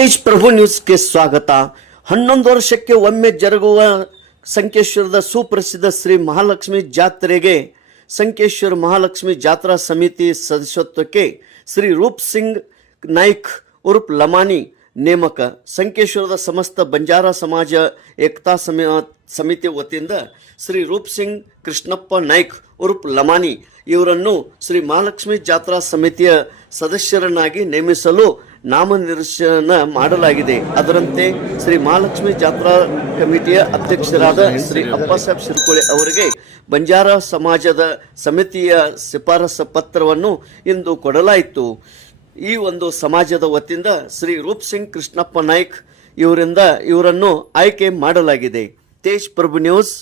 ತೇಜ್ ಪ್ರಭು ನ್ಯೂಸ್ಗೆ ಸ್ವಾಗತ. 11 ವರ್ಷಕ್ಕೆ ಒಮ್ಮೆ ಜರುಗುವ ಸಂಕೇಶ್ವರದ ಸುಪ್ರಸಿದ್ಧ ಶ್ರೀ ಮಹಾಲಕ್ಷ್ಮಿ ಜಾತ್ರೆಗೆ ಸಂಕೇಶ್ವರ ಮಹಾಲಕ್ಷ್ಮಿ ಜಾತ್ರಾ ಸಮಿತಿ ಸದಸ್ಯತ್ವಕ್ಕೆ ಶ್ರೀ ರೂಪ್ ಸಿಂಗ್ ನಾಯ್ಕ್ ಉರ್ಫ್ ಲಮಾನಿ ನೇಮಕ. ಸಂಕೇಶ್ವರದ ಸಮಸ್ತ ಬಂಜಾರ ಸಮಾಜ ಏಕತಾ ಸಮಿತಿ ವತಿಯಿಂದ ಶ್ರೀ ರೂಪ್ ಸಿಂಗ್ ಕೃಷ್ಣಪ್ಪ ನಾಯ್ಕ್ ಉರ್ಫ್ ಲಮಾನಿ ಇವರನ್ನು ಶ್ರೀ ಮಹಾಲಕ್ಷ್ಮಿ ಜಾತ್ರಾ ಸಮಿತಿಯ ಸದಸ್ಯರನ್ನಾಗಿ ನೇಮಿಸಲು ನಾಮನಿರ್ದೇಶನ ಮಾಡಲಾಗಿದೆ. ಅದರಂತೆ ಶ್ರೀ ಮಹಾಲಕ್ಷ್ಮಿ ಜಾತ್ರಾ ಕಮಿಟಿಯ ಅಧ್ಯಕ್ಷರಾದ ಶ್ರೀ ಅಪ್ಪಸಾಹೇಬ್ ಶಿರ್ಕೋಳೆ ಅವರಿಗೆ ಬಂಜಾರ ಸಮಾಜದ ಸಮಿತಿಯ ಶಿಫಾರಸು ಪತ್ರವನ್ನು ಇಂದು ಕೊಡಲಾಯಿತು. ಈ ಒಂದು ಸಮಾಜದ ವತಿಯಿಂದ ಶ್ರೀ ರೂಪ್ ಸಿಂಗ್ ಕೃಷ್ಣಪ್ಪ ನಾಯ್ಕ್ ಇವರನ್ನು ಆಯ್ಕೆ ಮಾಡಲಾಗಿದೆ. ತೇಜ್ ಪ್ರಭು ನ್ಯೂಸ್.